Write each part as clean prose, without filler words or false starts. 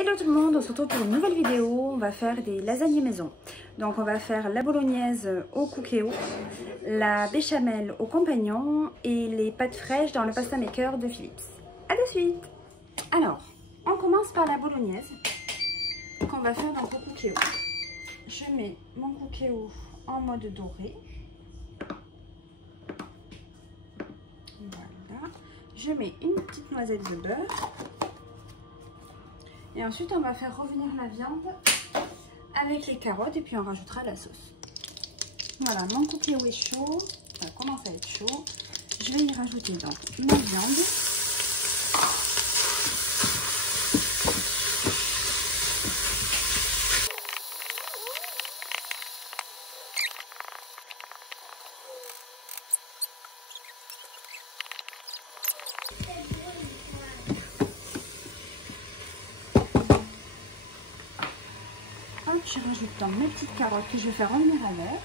Hello tout le monde, on se retrouve pour une nouvelle vidéo. On va faire des lasagnes maison. Donc on va faire la bolognaise au cookéo, la béchamel au compagnon et les pâtes fraîches dans le pasta maker de Philips. A de suite. Alors, on commence par la bolognaise qu'on va faire donc au cookéo. Je mets mon cookéo en mode doré. Voilà. Je mets une petite noisette de beurre. Et ensuite, on va faire revenir la viande avec les carottes et puis on rajoutera la sauce. Voilà, mon cookéo est chaud, ça commence à être chaud. Je vais y rajouter donc ma viande. Je rajoute dans mes petites carottes que je vais faire revenir à l'heure.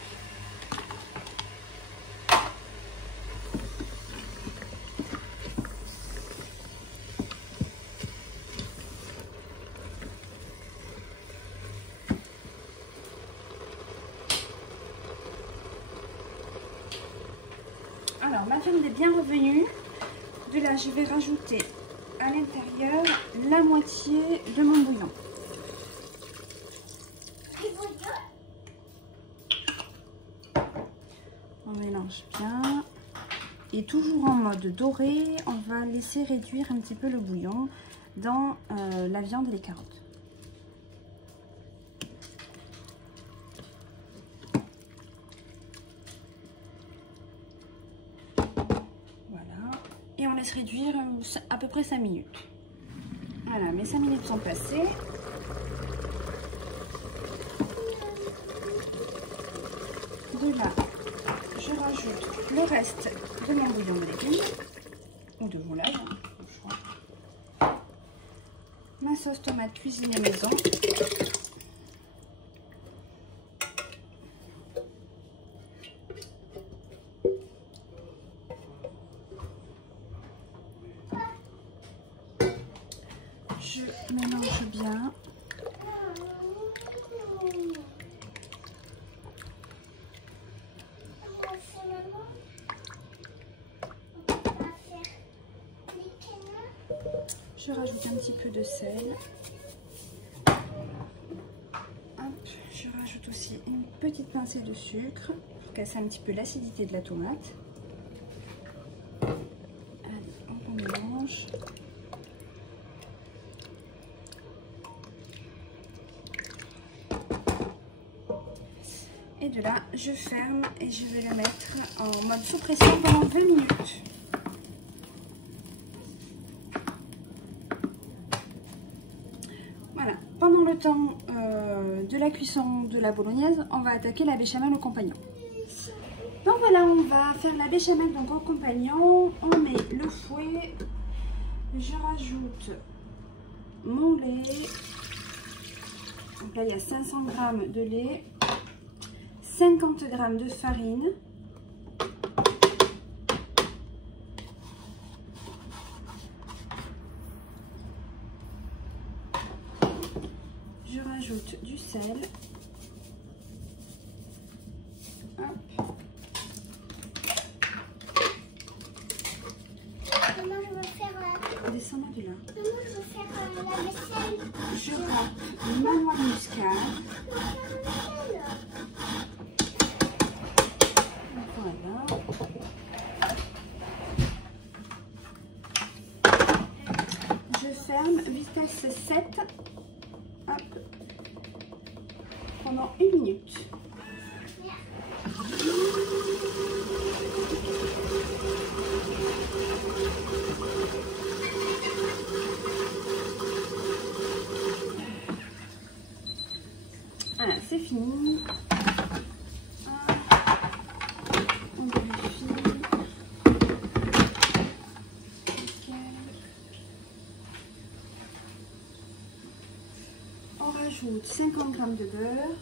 Alors ma viande est bien revenue. De là je vais rajouter à l'intérieur la moitié de mon bouillon. On mélange bien et toujours en mode doré, on va laisser réduire un petit peu le bouillon dans la viande et les carottes. Voilà, et on laisse réduire à peu près 5 minutes. Voilà, mes 5 minutes sont passées. De là, je rajoute le reste de mon bouillon de légumes ou de volaille, au choix. Ma sauce tomate cuisinée maison. Je mélange bien. Je rajoute un petit peu de sel. Hop, je rajoute aussi une petite pincée de sucre pour casser un petit peu l'acidité de la tomate. Allez, on mélange. Et de là, je ferme et je vais le mettre en mode sous pression pendant 20 minutes. Voilà, pendant le temps de la cuisson de la bolognaise, on va attaquer la béchamel au compagnon. Donc voilà, on va faire la béchamel donc au compagnon. On met le fouet, je rajoute mon lait. Donc là, il y a 500 g de lait, 50 g de farine. Je rajoute du sel. Hop. Maman, je veux faire Descends-moi de là. Maman, je veux faire la vaisselle. Je râpe ma noix de muscade. Voilà. Je ferme vitesse 7. Hop. Pendant 1 minute. Voilà, c'est fini. On vérifie. On rajoute 50 g de beurre.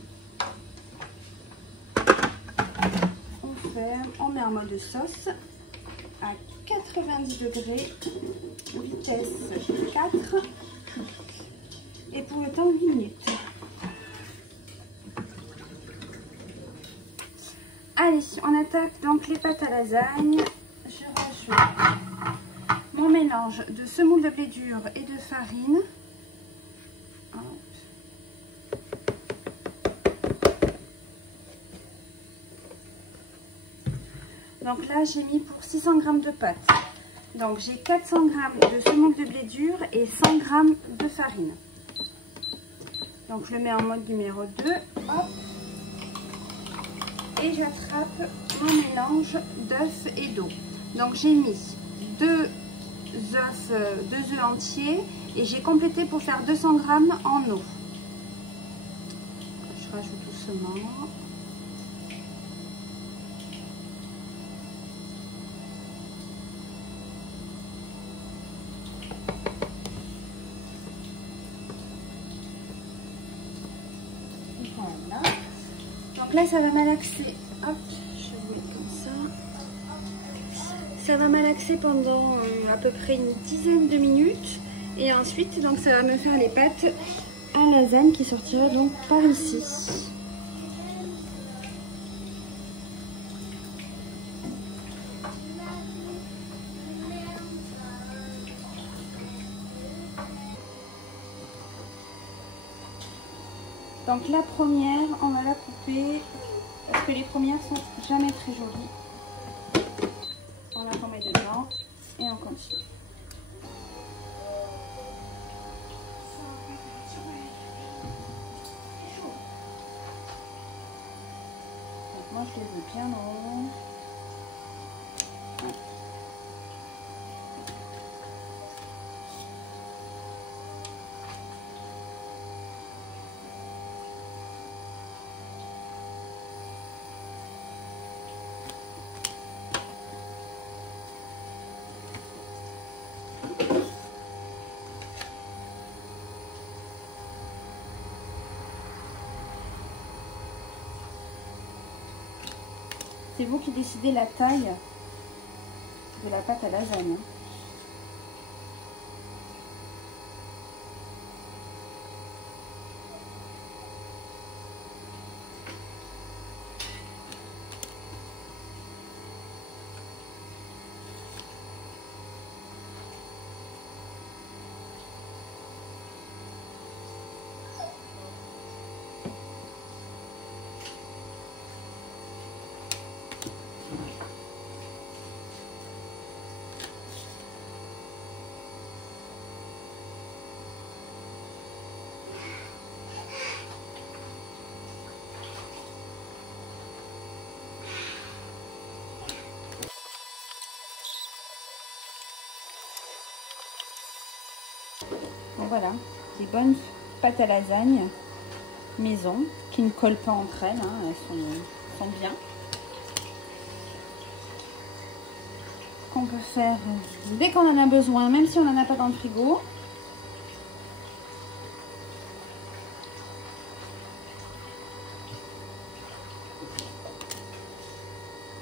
On ferme, on met en mode sauce à 90 degrés, vitesse 4. Et pour le temps, 8 minutes. Allez, on attaque donc les pâtes à lasagne. Je rajoute mon mélange de semoule de blé dur et de farine. Donc là, j'ai mis pour 600 g de pâte. Donc j'ai 400 g de semoule de blé dur et 100 g de farine. Donc je le mets en mode numéro 2. Hop. Et j'attrape mon mélange d'œufs et d'eau. Donc j'ai mis 2 œufs entiers et j'ai complété pour faire 200 g en eau. Je rajoute doucement. Voilà. Donc là, ça va malaxer. Hop, je vais comme ça. Ça va malaxer pendant à peu près une dizaine de minutes. Et ensuite, donc ça va me faire les pâtes à lasagne qui sortira donc par ici. Donc la première, on va la couper parce que les premières sont jamais très jolies. On la remet dedans et on continue. Donc moi je les veux bien longs. C'est vous qui décidez la taille de la pâte à lasagne. Donc voilà, des bonnes pâtes à lasagne maison qui ne collent pas entre elles, hein, elles sont bien. Qu'on peut faire dès qu'on en a besoin, même si on n'en a pas dans le frigo.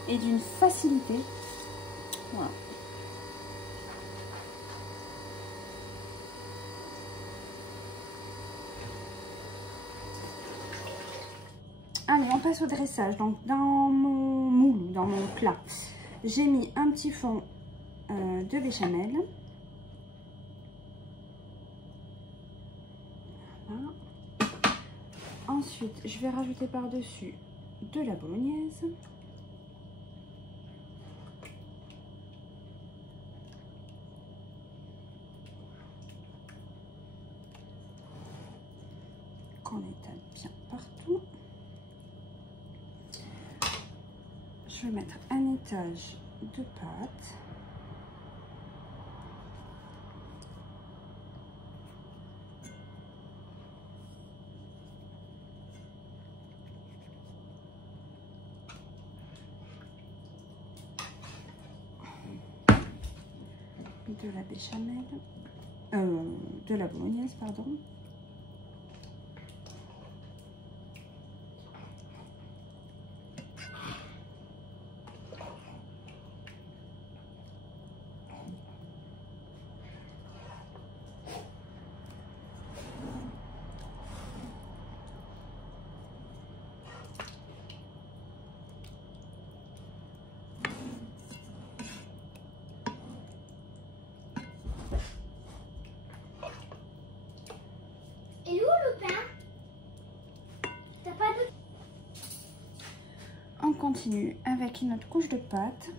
Et d'une facilité. Voilà. Allez, on passe au dressage. Donc, dans mon moule, dans mon plat, j'ai mis un petit fond de béchamel. Voilà. Ensuite, je vais rajouter par-dessus de la bolognaise. Qu'on étale bien partout. Je vais mettre un étage de pâte. De la béchamel, de la bolognaise, pardon. Et où le pain? T'as pas de... On continue avec une autre couche de pâte.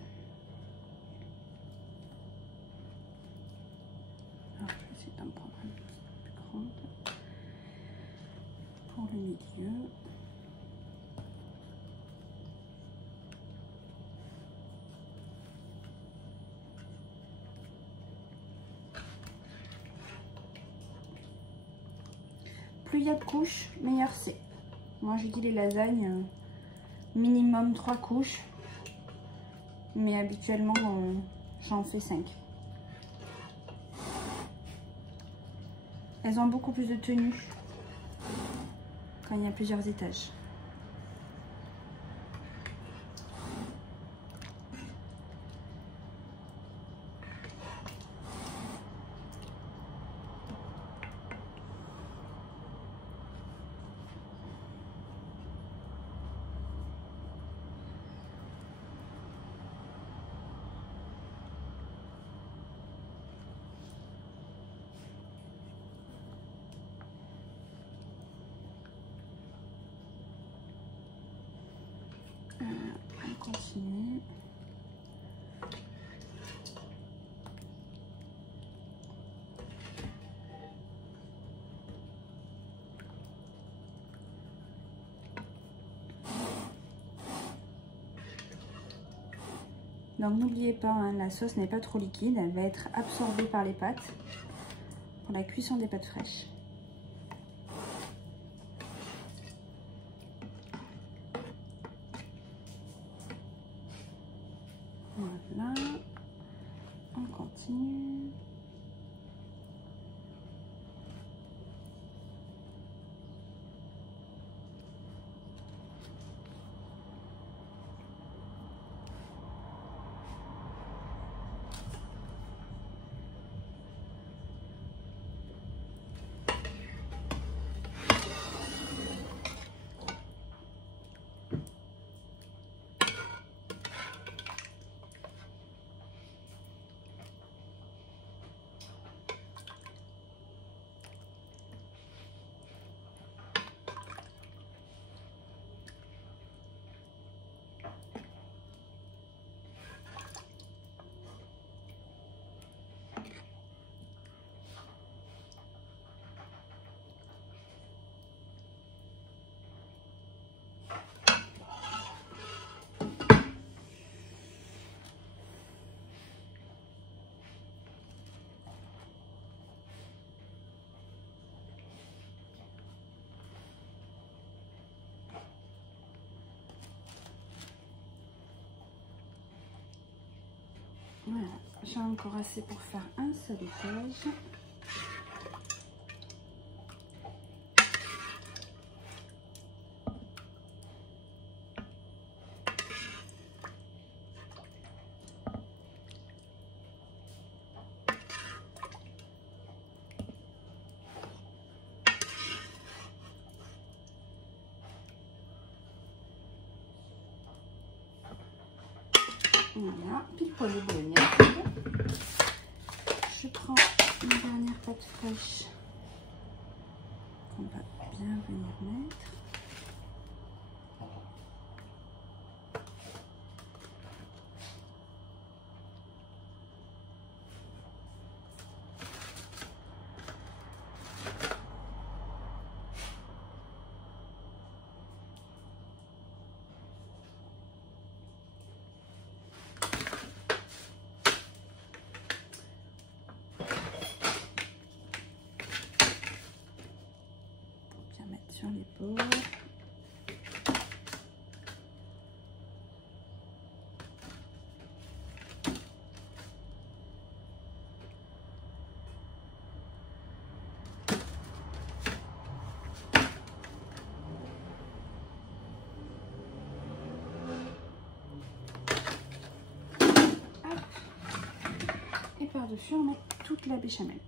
Alors, je vais essayer d'en prendre une plus grande pour le milieu. Plus il y a de couches, meilleur c'est. Moi je dis les lasagnes, minimum 3 couches, mais habituellement j'en fais 5. Elles ont beaucoup plus de tenue quand il y a plusieurs étages. On continue. Donc n'oubliez pas, hein, la sauce n'est pas trop liquide, elle va être absorbée par les pâtes pour la cuisson des pâtes fraîches. Voilà, on continue. Voilà, j'ai encore assez pour faire un seul étage. Voilà, pile pour les bolognaises. Je prends une dernière pâte fraîche qu'on va bien venir mettre. Sur les bords. Et par-dessus, on met toute la béchamel.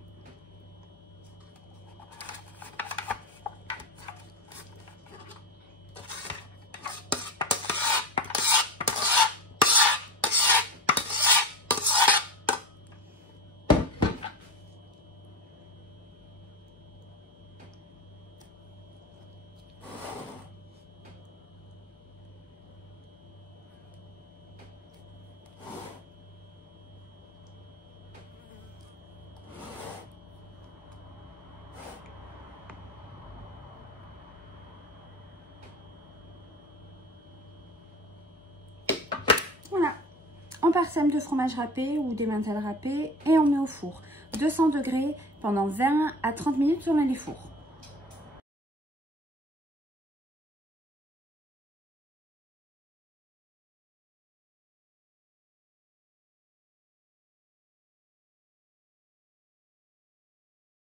parsems de fromage râpé ou d'emmental râpé et on met au four. 200 degrés pendant 20 à 30 minutes sur les fours.